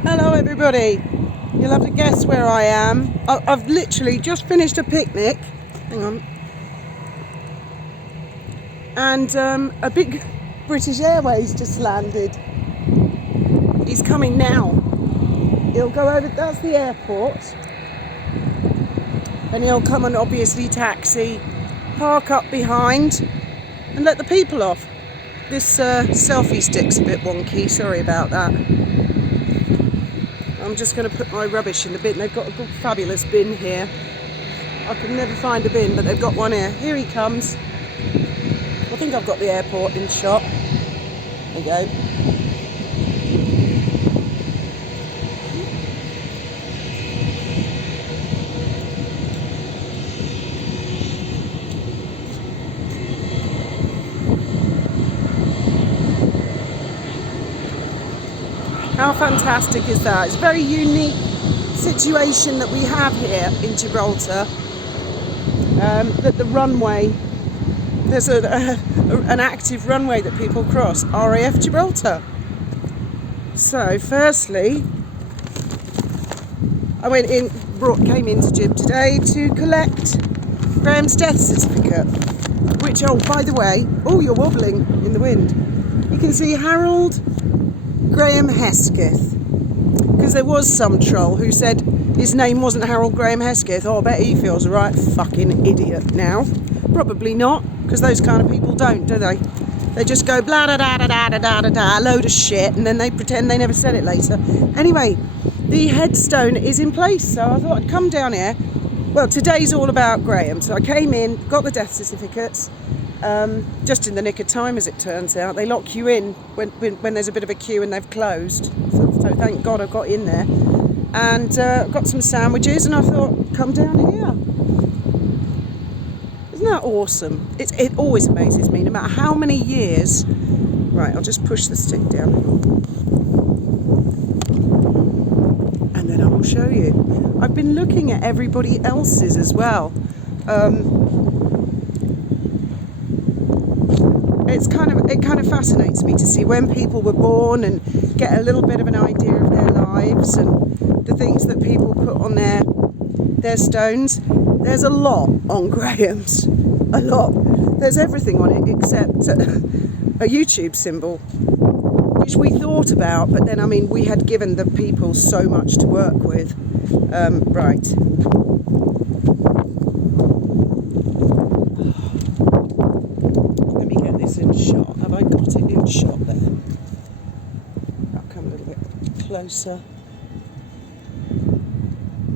Hello everybody, you'll have to guess where I am. I've literally just finished a picnic, hang on, and a big British Airways just landed. He's coming now. He'll go over, that's the airport, and he'll come and obviously taxi, park up behind and let the people off. This selfie stick's a bit wonky, sorry about that. I'm just going to put my rubbish in the bin. They've got a good, fabulous bin here. I could never find a bin, but they've got one here. Here he comes. I think I've got the airport in shot. There you go. How fantastic is that? It's a very unique situation that we have here in Gibraltar. That the runway, there's an active runway that people cross, RAF Gibraltar. So firstly, I came into Gib today to collect Graham's death certificate, which, oh, by the way, oh, you're wobbling in the wind. You can see Harold Graham Hesketh, because there was some troll who said his name wasn't Harold Graham Hesketh. Oh, I bet he feels a right fucking idiot now. Probably not, because those kind of people don't, do they? They just go blah da da da da da da da da, a load of shit, and then they pretend they never said it later. Anyway, the headstone is in place, so I thought I'd come down here. Well, today's all about Graham, so I came in, got the death certificates. Just in the nick of time, as it turns out. They lock you in when there's a bit of a queue and they've closed. So thank God I got in there. And got some sandwiches, and I thought, come down here. Isn't that awesome? It always amazes me, no matter how many years. Right, I'll just push the stick down. And then I will show you. I've been looking at everybody else's as well. It kind of fascinates me to see when people were born and get a little bit of an idea of their lives and the things that people put on their stones. There's a lot on Graham's, a lot. There's everything on it except a YouTube symbol, which we thought about, but then, I mean, we had given the people so much to work with. Right. In shot. Have I got it in shot there? I'll come a little bit closer.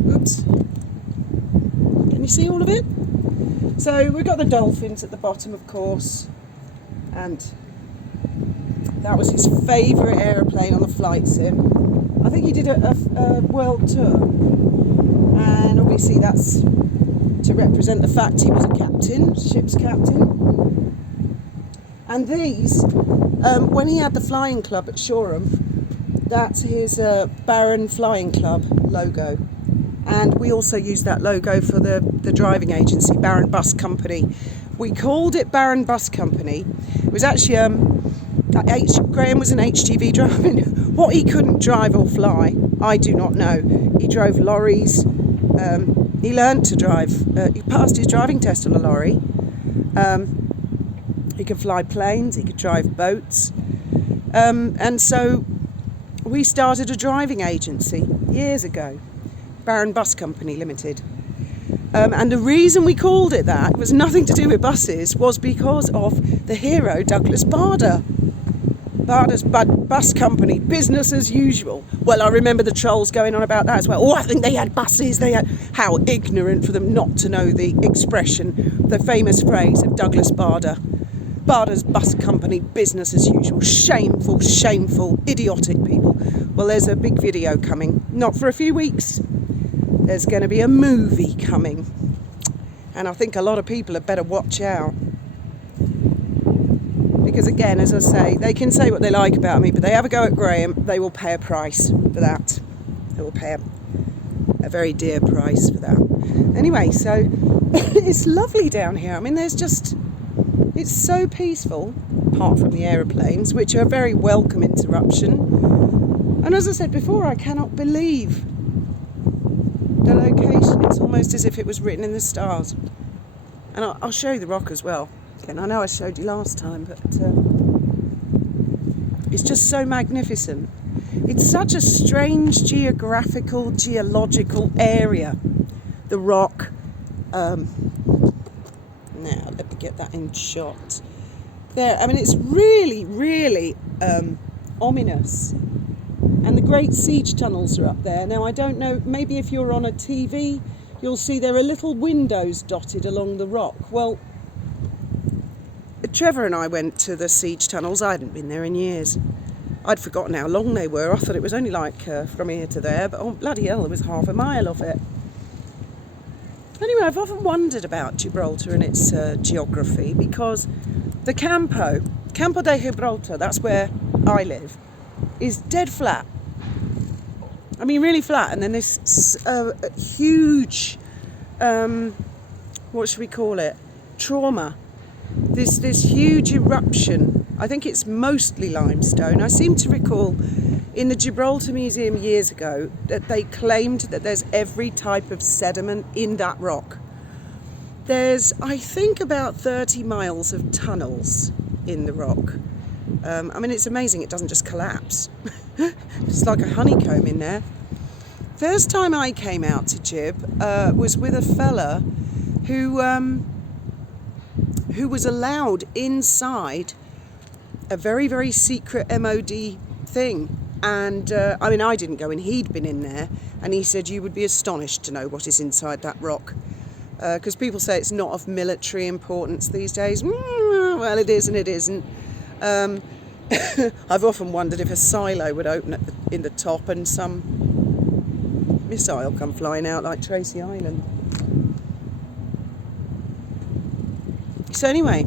Oops. Can you see all of it? So we've got the dolphins at the bottom, of course, and that was his favourite aeroplane on the flight sim. I think he did a world tour, and obviously that's to represent the fact he was a captain, ship's captain. And these, when he had the flying club at Shoreham, that's his Baron Flying Club logo. And we also used that logo for the driving agency, Baron Bus Company. We called it Baron Bus Company. It was actually, Graham was an HGV driver. What he couldn't drive or fly, I do not know. He drove lorries. He learned to drive. He passed his driving test on a lorry. He could fly planes, he could drive boats. And so we started a driving agency years ago, Baron Bus Company Limited. And the reason we called it that was nothing to do with buses, was because of the hero Douglas Bader. Bader's bus company, business as usual. Well, I remember the trolls going on about that as well. Oh, I think they had buses, How ignorant for them not to know the expression, the famous phrase of Douglas Bader. Bader's bus company, business as usual. Shameful, shameful, idiotic people. Well, there's a big video coming. Not for a few weeks. There's going to be a movie coming. And I think a lot of people had better watch out. Because again, as I say, they can say what they like about me, but they have a go at Graham, they will pay a price for that. They will pay a very dear price for that. Anyway, so it's lovely down here. I mean, it's so peaceful, apart from the aeroplanes, which are a very welcome interruption. And as I said before, I cannot believe the location. It's almost as if it was written in the stars. And I'll show you the rock as well. And I know I showed you last time, but it's just so magnificent. It's such a strange geological area, the rock. Now, let me get that in shot. There, I mean, it's really, really ominous. And the great siege tunnels are up there. Now, I don't know, maybe if you're on a TV, you'll see there are little windows dotted along the rock. Well, Trevor and I went to the siege tunnels. I hadn't been there in years. I'd forgotten how long they were. I thought it was only like from here to there, but oh bloody hell, there was half a mile of it. Anyway, I've often wondered about Gibraltar and its geography, because the Campo de Gibraltar, that's where I live, is dead flat. I mean, really flat. And then this huge, what should we call it? Trauma. This huge eruption. I think it's mostly limestone. I seem to recall in the Gibraltar Museum years ago that they claimed that there's every type of sediment in that rock. There's, I think, about 30 miles of tunnels in the rock. I mean, it's amazing it doesn't just collapse. It's like a honeycomb in there. First time I came out to Gib was with a fella who was allowed inside a very, very secret MOD thing. And I mean, I didn't go in, he'd been in there, and he said you would be astonished to know what is inside that rock. Because people say it's not of military importance these days. Well, it is and it isn't. I've often wondered if a silo would open in the top and some missile come flying out like Tracy Island. So anyway,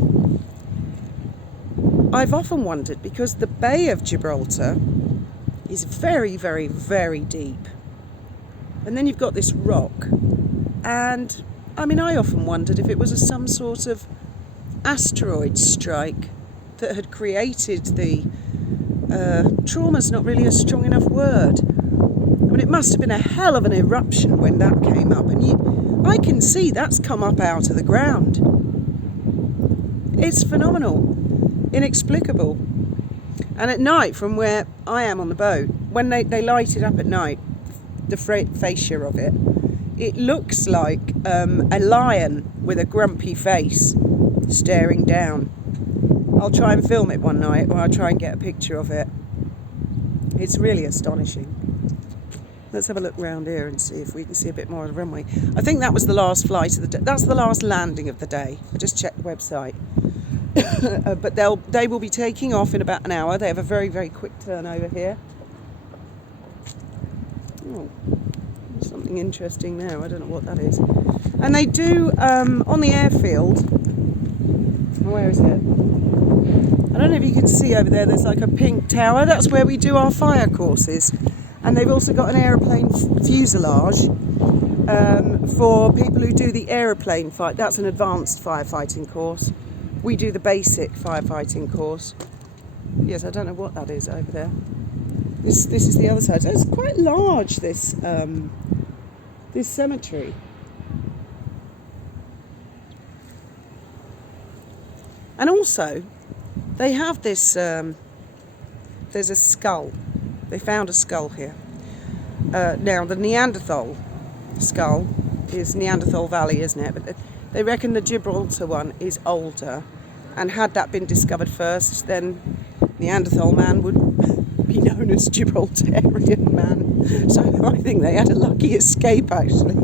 I've often wondered, because the Bay of Gibraltar is very, very, very deep. And then you've got this rock. And, I mean, I often wondered if it was some sort of asteroid strike that had created the... trauma's not really a strong enough word. I mean, it must have been a hell of an eruption when that came up. And I can see that's come up out of the ground. It's phenomenal. Inexplicable. And at night, from where I am on the boat, when they light it up at night, the fascia of it, it looks like a lion with a grumpy face staring down. I'll try and film it one night, or I'll try and get a picture of it. It's really astonishing. Let's have a look round here and see if we can see a bit more of the runway. I think that was the last flight of the day. That's the last landing of the day. I just checked the website. But they will be taking off in about an hour. They have a very, very quick turnover here. Oh, something interesting there. I don't know what that is. And they do, on the airfield, where is it? I don't know if you can see over there, there's like a pink tower. That's where we do our fire courses. And they've also got an aeroplane fuselage for people who do the aeroplane fight. That's an advanced firefighting course. We do the basic firefighting course. Yes, I don't know what that is over there. This is the other side. So it's quite large, this this cemetery. And also, they have this. There's a skull. They found a skull here. Now, the Neanderthal skull is Neanderthal Valley, isn't it? But they reckon the Gibraltar one is older, and had that been discovered first, then Neanderthal man would be known as Gibraltarian man. So I think they had a lucky escape, actually.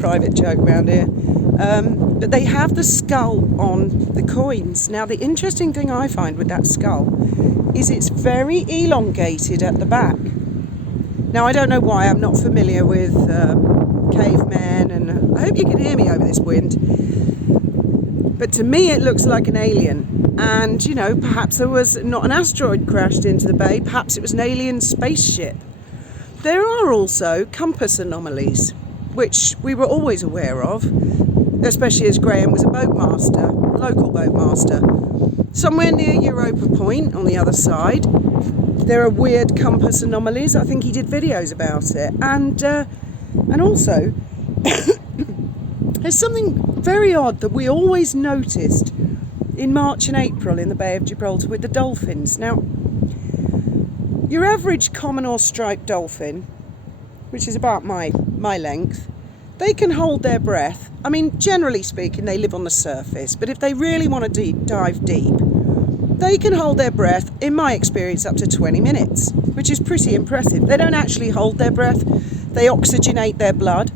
Private joke round here. But they have the skull on the coins. Now, the interesting thing I find with that skull is it's very elongated at the back. Now, I don't know why. I'm not familiar with cavemen, and I hope you can hear me over this wind. But to me, it looks like an alien. And, you know, perhaps there was not an asteroid crashed into the bay. Perhaps it was an alien spaceship. There are also compass anomalies, which we were always aware of, especially as Graham was a boatmaster, a local boatmaster. Somewhere near Europa Point on the other side, There are weird compass anomalies. I think he did videos about it. And also, there's something very odd that we always noticed in March and April in the Bay of Gibraltar with the dolphins. Now, your average common or striped dolphin, which is about my length, they can hold their breath. I mean, generally speaking, they live on the surface, but if they really want to dive deep, they can hold their breath, in my experience, up to 20 minutes, which is pretty impressive. They don't actually hold their breath. They oxygenate their blood,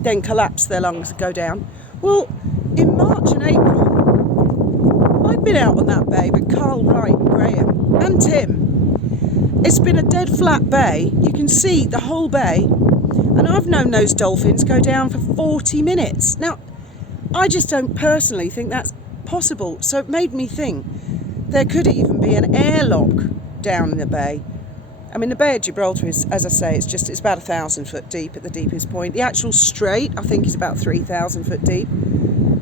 then collapse their lungs and go down. Well, in March and April, I've been out on that bay with Carl, Wright and Graham and Tim. It's been a dead flat bay. You can see the whole bay. And I've known those dolphins go down for 40 minutes. Now, I just don't personally think that's possible. So it made me think there could even be an airlock down in the bay. I mean, the Bay of Gibraltar is, as I say, it's about 1,000 foot deep at the deepest point. The actual strait, I think, is about 3,000 foot deep.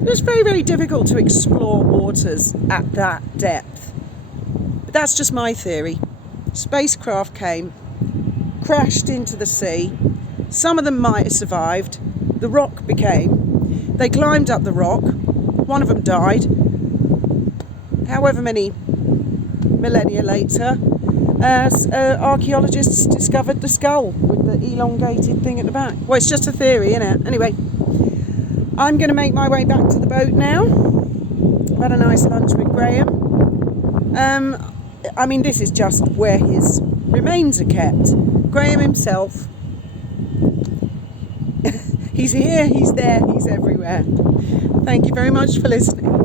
It's very, very difficult to explore waters at that depth. But that's just my theory. Spacecraft came, crashed into the sea. Some of them might have survived. The rock became. They climbed up the rock. One of them died. However many millennia later, archaeologists discovered the skull with the elongated thing at the back. Well, it's just a theory, isn't it? Anyway, I'm going to make my way back to the boat now. I've had a nice lunch with Graham. I mean, this is just where his remains are kept. Graham himself, he's here, he's there, he's everywhere. Thank you very much for listening.